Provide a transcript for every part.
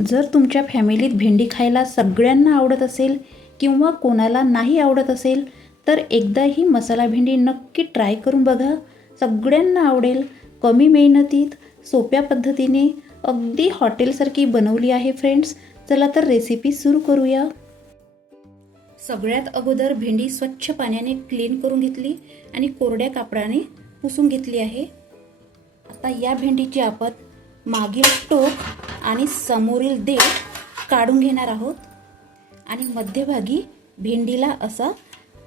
जर तुमच्या फॅमिलीत भेंडी खायला सगळ्यांना आवडत असेल किंवा कोणाला नाही आवडत असेल तर एकदा ही मसाला भेंडी नक्की ट्राय करून बघा. सगळ्यांना आवडेल. कमी मेहनतीत सोप्या पद्धतीने अगदी हॉटेलसारखी बनवली आहे फ्रेंड्स. चला तर रेसिपी सुरू करूया. सगळ्यात अगोदर भेंडी स्वच्छ पाण्याने क्लीन करून घेतली आणि कोरड्या कापडाने पुसून घेतली आहे. आता या भेंडीची आपण मागील टोक आणि समोरील देठ काढून घेणार आहोत आणि मध्यभागी भेंडीला असा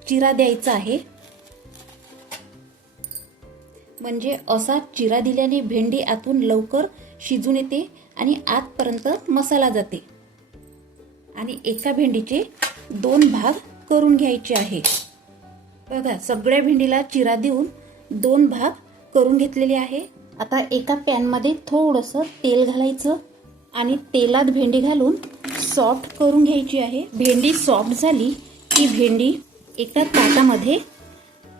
चिरा द्यायचा आहे. म्हणजे असा चिरा दिल्याने भेंडी आतून लवकर शिजून येते आणि आतपर्यंत मसाला जाते. आणि एका भेंडीचे 2 भाग करून घ्यायचे आहे. बघा, सगळ्या भेंडीला चिरा देऊन 2 भाग करून घेतलेले आहे. आता एका पॅनमध्ये थोडंसं तेल घालायचं आणि तेलात भेंडी घालून सॉफ्ट करून घ्यायची आहे. भेंडी सॉफ्ट झाली की भेंडी एका ताटामध्ये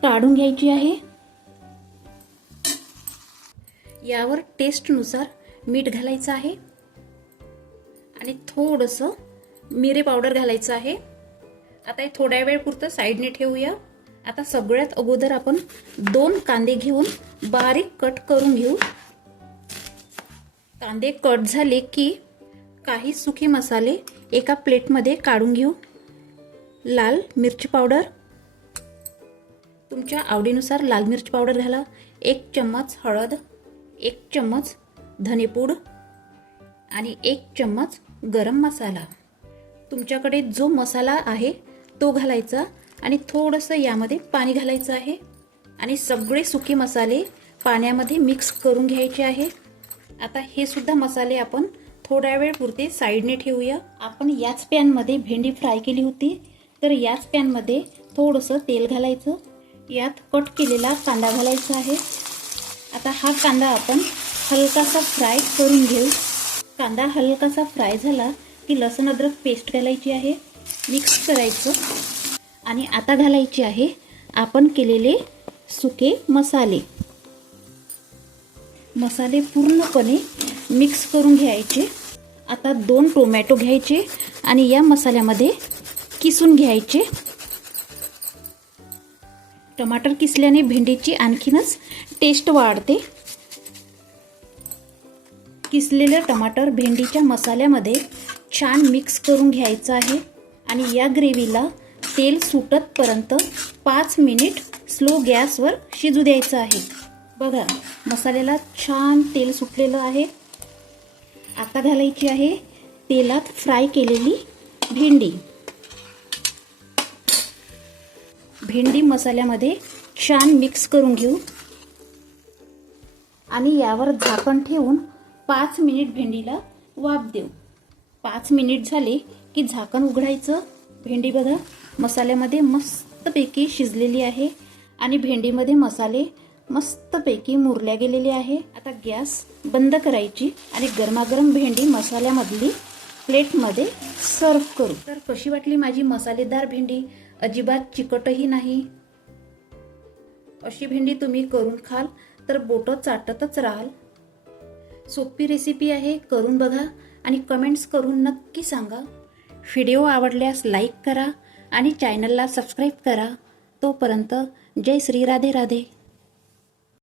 काढून घ्यायची आहे. यावर टेस्टनुसार मीठ घालायचं आहे आणि थोडंसं मिरे पावडर घालायचं आहे. आता हे थोड्या वेळ पुरतं साईडने ठेवूया. आता सगळ्यात अगोदर आपण 2 कांदे घेऊन बारीक कट करून घेऊ. कांदे कट झाले की काही सुके मसाले एका प्लेटमध्ये काढून घेऊ. लाल मिरची पावडर, तुमच्या आवडीनुसार लाल मिरची पावडर घाला. 1 चम्मच हळद, 1 चम्मच धनेपूड आणि 1 चम्मच गरम मसाला. तुमच्याकडे जो मसाला आहे तो घालायचा आणि थोडंसं यामध्ये पाणी घालायचं आहे आणि सगळे सुके मसाले पाण्यामध्ये मिक्स करून घ्यायचे आहे. आता हे सुद्धा मसाले आपण थोड्या वेळ पुरते साईडने ठेवूया. आपण याच पॅनमध्ये भेंडी फ्राय केली होती, तर याच पॅनमध्ये थोडंसं तेल घालायचं. यात कट केलेला कांदा घालायचा आहे. आता हा कांदा आपण हलकासा फ्राय करून घेऊ. कांदा हलकासा फ्राय झाला की लसूण अद्रक पेस्ट घालायची आहे. मिक्स करायचं आणि आता घालायचे आहे आपण केलेले सुके मसाले. मसाले पूर्णपणे मिक्स करून घ्यायचे. आता 2 टोमॅटो घ्यायचे आणि या मसाल्यामध्ये किसून घ्यायचे. टमाटर किसल्याने भेंडीची आणखीनच टेस्ट वाढते. किसलेले टमाटर भेंडीच्या मसाल्यामध्ये छान मिक्स करून घ्यायचं आहे आणि या ग्रेव्हीला तेल सुटतपर्यंत 5 मिनिट स्लो गॅसवर शिजू द्यायचं आहे. बघा, मसाल्याला छान तेल सुटलेलं आहे. आता घालायची आहे तेलात फ्राय केलेली भेंडी. भेंडी मसाल्यामध्ये छान मिक्स करून घेऊ आणि यावर झाकण ठेवून 5 मिनिट भेंडीला वाफ देऊ. 5 मिनिट झाले की झाकण उघडायचं. भेंडी बघा मसाल्यामध्ये मस्तपैकी शिजलेली आहे आणि भेंडीमध्ये मसाले मस्तपैकी मुरल्या गेलेले आहे. आता गॅस बंद करायची आणि गरमागरम भेंडी मसाल्यामधली प्लेटमध्ये सर्व करू. तर कशी वाटली माझी मसालेदार भेंडी? अजिबात चिकटही नाही. अशी भेंडी तुम्ही करून खाल तर बोटं चाटतच राहाल. सोपी रेसिपी आहे, करून बघा आणि कमेंट्स करून नक्की सांगा. व्हिडिओ आवडल्यास लाईक करा आणि चॅनलला सबस्क्राईब करा. तोपर्यंत जय श्री राधे राधे.